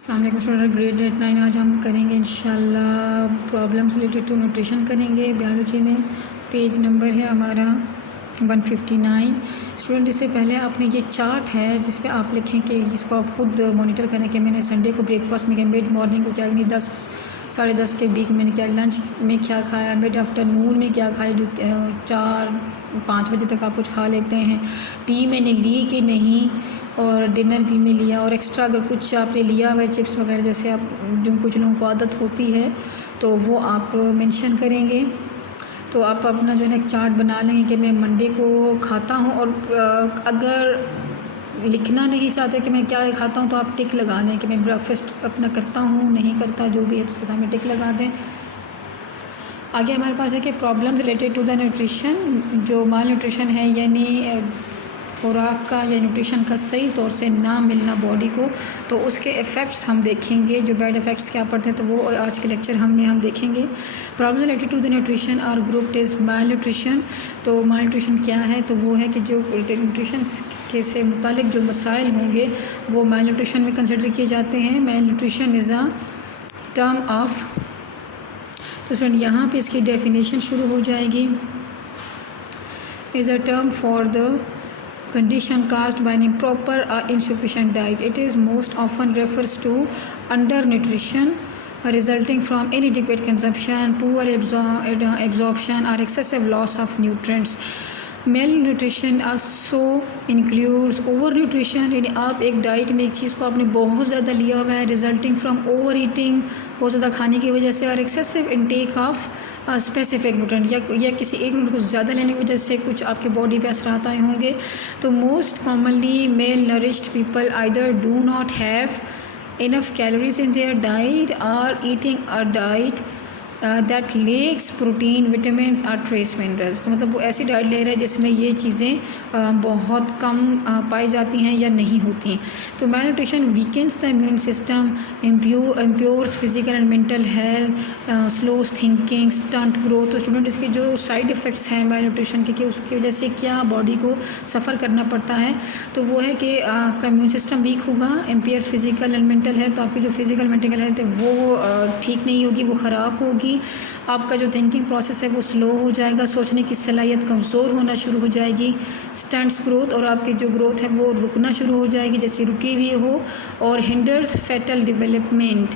अस्सलाम वालेकुम student, grade 9 आज हम करेंगे इंशाल्लाह प्रॉब्लम्स रिलेटेड टू न्यूट्रिशन करेंगे। बायोलॉजी में पेज नंबर है हमारा 159। स्टूडेंट, इससे पहले आपने ये चार्ट है जिस पे आप लिखें कि इसको आप खुद मॉनिटर करें कि मैंने संडे को ब्रेकफास्ट में क्या, मिड मॉर्निंग को क्या, यानी 10 साढ़े 10 के बीच मैंने क्या, लंच में क्या खाया, मिड आफ्टरनून में क्या खाया, जो 4-5 बजे तक आप कुछ खा लेते हैं, टी मैंने ली कि नहीं, और डिनर में लिया, और एक्स्ट्रा अगर कुछ आपने लिया हुआ है चिप्स वगैरह जैसे आप जो कुछ लोगों को आदत होती है तो वो आप मेंशन करेंगे। तो आप अपना जो है ना एक चार्ट बना लेंगे कि मैं मंडे को खाता हूँ, और अगर लिखना नहीं चाहते कि मैं क्या खाता हूँ तो आप टिक लगा दें कि मैं ब्रेकफास्ट अपना करता हूँ, नहीं करता, जो भी है तो उसके सामने टिक लगा दें। आगे हमारे पास है कि problems related to the nutrition, जो माल न्यूट्रिशन है यानी खुराक का या न्यूट्रिशन का सही तौर से ना मिलना बॉडी को, तो उसके इफ़ेक्ट्स हम देखेंगे। जो बैड इफ़ेक्ट्स क्या पड़ते हैं तो वो आज के लेक्चर हम देखेंगे। Problem related to the nutrition और ग्रुप इज़ माल न्यूट्रिशन। तो माल न्यूट्रिशन क्या है, तो वो है कि जो न्यूट्रिशन के से मुतालिक जो मसाइल होंगे वो माल न्यूट्रिशन में कंसिडर किए जाते हैं। Malnutrition is a term of, तो स्टूडेंट यहाँ पे इसकी डेफिनेशन शुरू हो जाएगी। Is a term for the condition caused by an improper or insufficient diet. It is most often refers to undernutrition resulting from inadequate consumption, poor absorption or excessive loss of nutrients. Malnutrition also includes overnutrition, यानी आप एक diet में एक चीज़ को आपने बहुत ज़्यादा लिया हुआ है, रिजल्टिंग फ्रॉम ओवर ईटिंग, बहुत ज़्यादा खाने की वजह से, और excessive intake of specific nutrient, या किसी एक न्यूट्रिएंट को ज़्यादा लेने की वजह से कुछ आपके बॉडी पे असरात आए होंगे। तो most commonly malnourished people either do not have enough calories in their diet और eating a diet that lacks protein, vitamins और ट्रेस मिनरल्स। तो मतलब वो ऐसी डाइट ले रहे हैं जिसमें ये चीज़ें बहुत कम पाई जाती हैं या नहीं होती। तो malnutrition weakens the immune system, impairs physical and mental health, slows thinking, stunt growth. तो स्टूडेंट इसके जो साइड इफ़ेक्ट्स हैं माल न्यूट्रिशन के कि उसकी वजह से क्या बॉडी को सफ़र करना पड़ता है, तो वो है कि आपका इम्यून सिस्टम वीक होगा, impairs physical and mental health, तो आपकी जो फिजिकल मेंटल हेल्थ है वो ठीक नहीं होगी, वो ख़राब होगी। आपका जो थिंकिंग प्रोसेस है वो स्लो हो जाएगा, सोचने की सलाहियत कमज़ोर होना शुरू हो जाएगी। स्टंट्स ग्रोथ, और आपकी जो ग्रोथ है वो रुकना शुरू हो जाएगी जैसे रुकी हुई हो। और हिंडर्स फेटल डेवलपमेंट,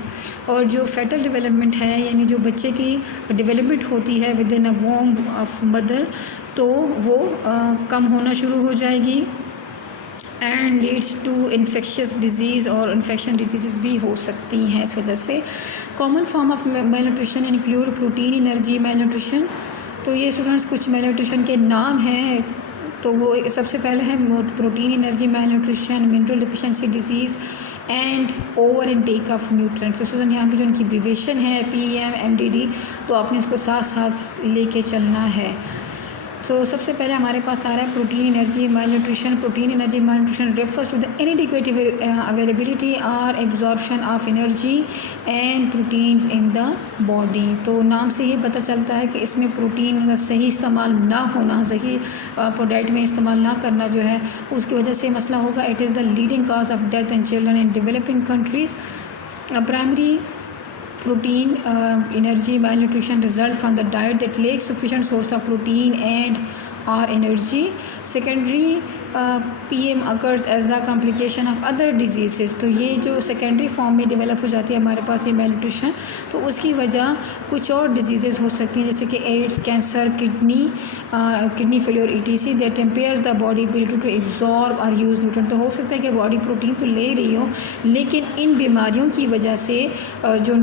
और जो फेटल डेवलपमेंट है यानी जो बच्चे की डेवलपमेंट होती है विद इन अ वॉर्म ऑफ मदर, तो वो कम होना शुरू हो जाएगी। And leads to infectious disease, और इन्फेक्शन डिजीज़ भी हो सकती हैं इस वजह से। Common form of malnutrition include protein energy malnutrition. तो ये स्टूडेंट्स कुछ मेल न्यूट्रिशन के नाम हैं। तो वो सबसे पहले है protein energy mail nutrition, mineral deficiency disease and over intake of nutrients. तो स्टूडेंट यहाँ पे जो उनकी एब्रीविएशन है PEMDD, तो आपने इसको साथ साथ लेके चलना है। तो सबसे पहले हमारे पास आ रहा है protein energy malnutrition. Protein energy malnutrition refers to the inadequate availability और absorption of energy and proteins in the body. तो नाम से ही पता चलता है कि इसमें प्रोटीन का सही इस्तेमाल ना होना, सही डाइट में इस्तेमाल ना करना जो है उसकी वजह से मसला होगा। It is the leading cause of death in children in developing countries. Primary protein energy malnutrition result from the diet that lacks sufficient source of protein and or energy. Secondary PM occurs as a complication of other diseases। तो ये जो secondary form में develop हो जाती है हमारे पास ये malnutrition, तो उसकी वजह कुछ और डिजीज़ेज़ हो सकती हैं जैसे कि AIDS, cancer, kidney failure ETC that impairs the body ability to absorb और यूज़ न्यूट्रिएंट। तो हो सकता है कि बॉडी प्रोटीन तो ले रही हो लेकिन इन बीमारियों की वजह से जो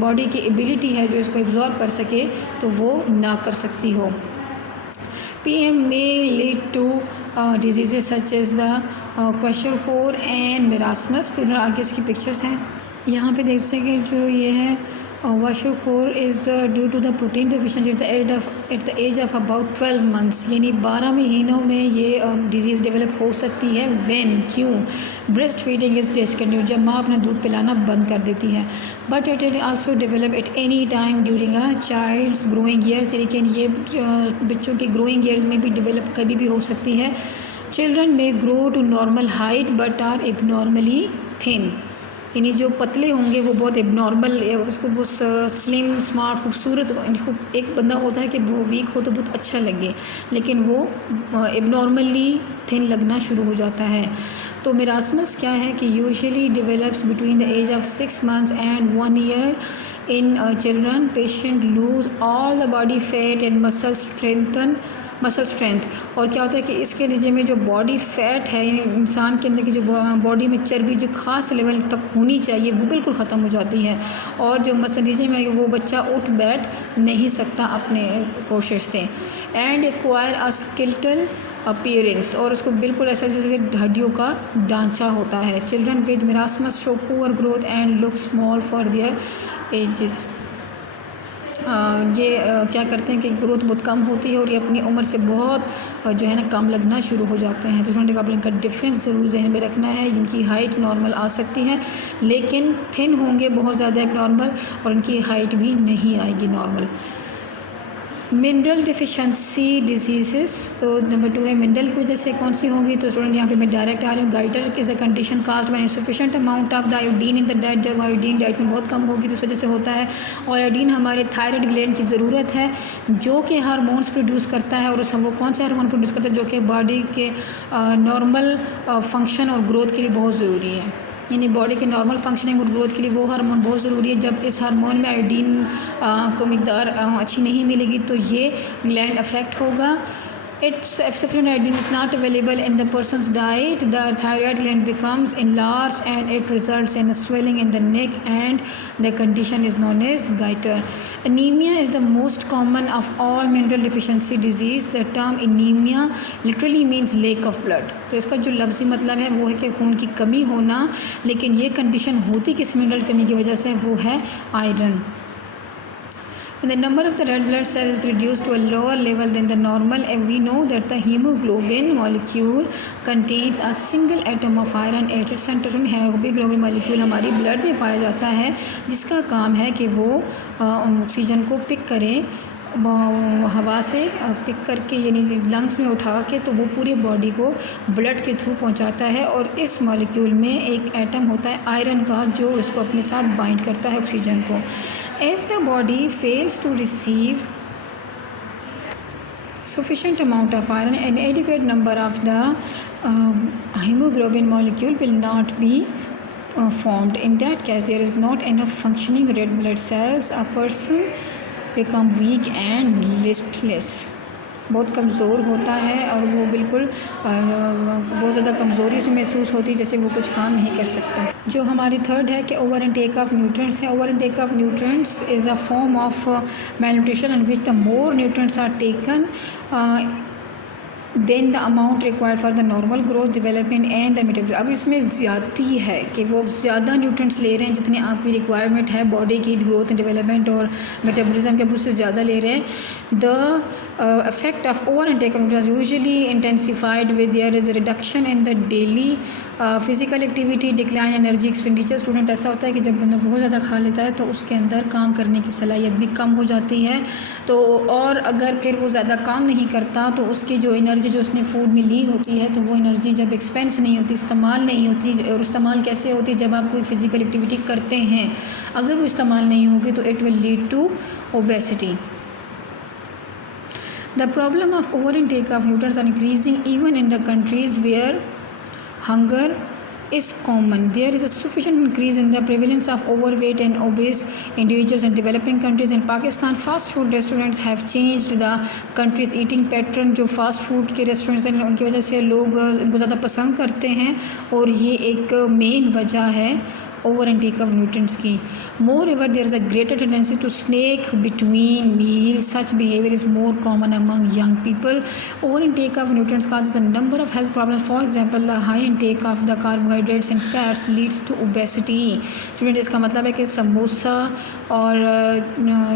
बॉडी की एबिलिटी है जो इसको एब्जॉर्ब कर सके तो वो ना कर सकती हो। PM may lead to diseases such as the kwashiorkor and marasmus। तो जो आगे इसकी पिक्चर्स हैं यहाँ पे देख सकें, जो ये है kwashiorkor is due to the protein deficiency at the age of about 12 months, यानी 12 महीनों में ये डिजीज़ डेवलप हो सकती है। व्हेन, क्यों, ब्रेस्ट फीडिंग इज़ डिसकंटिन्यूड, जब माँ अपना दूध पिलाना बंद कर देती है। But it also develop at any time during a child's growing years, लेकिन ये बच्चों के ग्रोइंग ईयर्स में भी डेवलप कभी भी हो सकती है। चिल्ड्रन में grow to normal height but are abnormally thin. यानी जो पतले होंगे वो बहुत एबनॉर्मल, उसको बहुत स्लिम स्मार्ट खूबसूरत, एक बंदा होता है कि वो वीक हो तो बहुत अच्छा लगे, लेकिन वो एबनॉर्मली थिन लगना शुरू हो जाता है। तो मेरास्मस क्या है कि usually develops between the age of 6 months and 1 year in children. Patient lose all the body fat and muscle strength. और क्या होता है कि इसके नतीजे में जो बॉडी फैट है, इंसान के अंदर की जो बॉडी में चर्बी जो ख़ास लेवल तक होनी चाहिए वो बिल्कुल ख़त्म हो जाती है, और जो मसल नतीजे में वो बच्चा उठ बैठ नहीं सकता अपने कोशिश से। And acquire a skeletal appearance, और उसको बिल्कुल ऐसा जैसे हड्डियों का ढांचा होता है। Children with marasmus show poor growth and look small for their edges. ये क्या करते हैं कि ग्रोथ बहुत कम होती है और ये अपनी उम्र से बहुत जो है ना कम लगना शुरू हो जाते हैं। तो स्टूडेंट का इनका डिफरेंस ज़रूर जहन में रखना है। इनकी हाइट नॉर्मल आ सकती है, लेकिन थिन होंगे बहुत ज़्यादा नॉर्मल, और इनकी हाइट भी नहीं आएगी नॉर्मल। मिनरल डिफिशेंसी डिजीज़, तो नंबर 2 है मिनरल की वजह से कौन सी होगी। तो स्टूडेंट यहाँ पे मैं डायरेक्ट आ रही हूँ। Goitre is a condition caused by insufficient amount of the iodine in the diet. जब आयोडीन डाइट में बहुत कम होगी तो इस वजह से होता है। और आयोडीन हमारे थायराइड ग्लैंड की ज़रूरत है, जो कि हार्मोन्स प्रोड्यूस करता है, और वो कौन से हार्मोन प्रोड्यूस करता है जो कि बॉडी के नॉर्मल फंक्शन और ग्रोथ के लिए बहुत ज़रूरी है। यानी बॉडी के नॉर्मल फंक्शनिंग और ग्रोथ के लिए वो हार्मोन बहुत ज़रूरी है। जब इस हार्मोन में आयोडीन को मिकदार अच्छी नहीं मिलेगी तो ये ग्लैंड अफेक्ट होगा। It's if sufficient iodine is not available in the person's diet, the thyroid gland becomes enlarged and it results in a swelling in the neck, and the condition is known as goiter. Anemia is the most common of all mineral deficiency disease. The term anemia literally means lack of blood. तो इसका जो लफ्ज़ी मतलब है वो है कि खून की कमी होना, लेकिन ये कंडीशन होती किस मिनरल कमी की वजह से, वो है iron. When the number of the red blood cells is reduced to a lower level than the normal, and we know that the hemoglobin molecule contains a single atom of iron at its center. hemoglobin molecule हमारी blood में पाया जाता है, जिसका काम है कि वो ऑक्सीजन को पिक करे हवा से, पिक करके यानी लंग्स में उठा के, तो वो पूरी बॉडी को ब्लड के थ्रू पहुंचाता है। और इस मॉलिक्यूल में एक एटम होता है आयरन का, जो इसको अपने साथ बाइंड करता है ऑक्सीजन को। If the body fails to receive sufficient amount of iron, an adequate number of the hemoglobin molecule will not be formed. In that case, there is not enough functioning red blood cells. A person become weak and listless. बहुत कमज़ोर होता है और वो बिल्कुल बहुत ज़्यादा कमज़ोरी से महसूस होती है, जैसे वो कुछ काम नहीं कर सकता। जो हमारी थर्ड है कि ओवर इनटेक ऑफ न्यूट्रिएंट्स है। Over intake of nutrients is a form of malnutrition in which the more nutrients are taken than the amount required for the normal growth development and the metabolism. अब इसमें ज़्यादती है कि वो ज़्यादा nutrients ले रहे हैं जितनी आपकी रिक्वायरमेंट है बॉडी की ग्रोथ एंड डेवलपमेंट और मेटाबॉलिज्म के, उससे ज़्यादा ले रहे हैं। The effect of over intake of nutrients usually intensified with their is reduction in the daily physical activity, decline energy expenditure. Student ऐसा होता है कि जब बंदा बहुत ज़्यादा खा लेता है तो उसके अंदर काम करने की सलाहियत भी कम हो जाती है। तो और अगर फिर वो ज़्यादा काम नहीं करता तो उसकी जो एनर्जी जो उसने फूड में ली होती है, तो वो एनर्जी जब एक्सपेंस नहीं होती, इस्तेमाल नहीं होती, और इस्तेमाल कैसे होती है जब आप कोई फिजिकल एक्टिविटी करते हैं, अगर वो इस्तेमाल नहीं होगी तो it will lead to obesity. The problem of over intake of nutrients are increasing even in the countries where hunger is common. There is a sufficient increase in the prevalence of overweight and obese individuals in developing countries. In Pakistan, fast food restaurants have changed the country's eating pattern. जो fast food के restaurants हैं उनकी वजह से लोग उनको ज़्यादा पसंद करते हैं, और ये एक मेन वजह है ओवर इनटेक ऑफ न्यूट्रिएंट्स की। Moreover there is a greater tendency to snack between meal. Such behaviour is more common among young people. Over intake of nutrients causes the number of health problem. For example the high intake of the carbohydrates and fats leads to obesity. Student इसका मतलब है कि समोसा और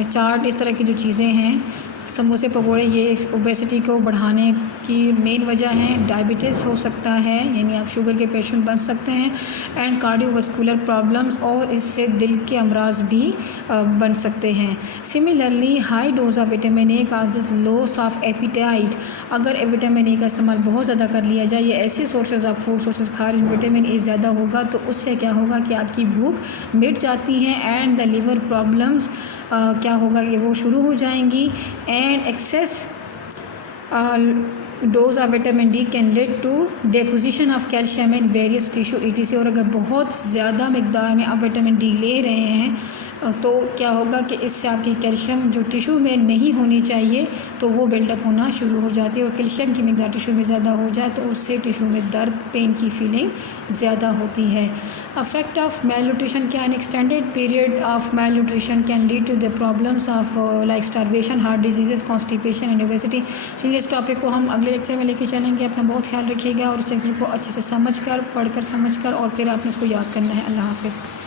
चाट, इस तरह की जो चीज़ें हैं समोसे पकोड़े ये ओबेसिटी को बढ़ाने की मेन वजह है। डायबिटीज़ हो सकता है, यानी आप शुगर के पेशेंट बन सकते हैं, एंड कार्डियोवास्कुलर प्रॉब्लम्स, और इससे दिल के अमराज भी बन सकते हैं। Similarly high dose of vitamin A causes loss of appetite. अगर विटामिन ए का इस्तेमाल बहुत ज़्यादा कर लिया जाए, या ऐसे सोर्सेज ऑफ फूड सोर्सेज खा रहे विटामिन ए ज़्यादा होगा, तो उससे क्या होगा कि आपकी भूख मिट जाती है, एंड द लिवर प्रॉब्लम्स क्या होगा कि वो शुरू हो जाएंगी, and excess dose of vitamin D can lead to deposition of calcium in various tissue etc. और अगर बहुत ज़्यादा मिकदार में आप विटामिन डी ले रहे हैं तो क्या होगा कि इससे आपकी कैल्शियम जो टिश्यू में नहीं होनी चाहिए तो वो बिल्डअप होना शुरू हो जाती है, और कैल्शियम की मिकदार टिश्यू में ज़्यादा हो जाए तो उससे टिश्यू में दर्द, पेन की फीलिंग ज़्यादा होती है। Affect of malnutrition can extended period of malnutrition can lead to the problems of like starvation, heart disease, constipation and obesity. सुनिए, इस टॉपिक को हम अगले लेक्चर में लेके चलेंगे। अपना बहुत ख्याल रखिएगा और इस लेक्चर को अच्छे से समझ कर, पढ़ कर, समझ कर, और फिर आपने इसको याद करना है। अल्लाह हाफिज़।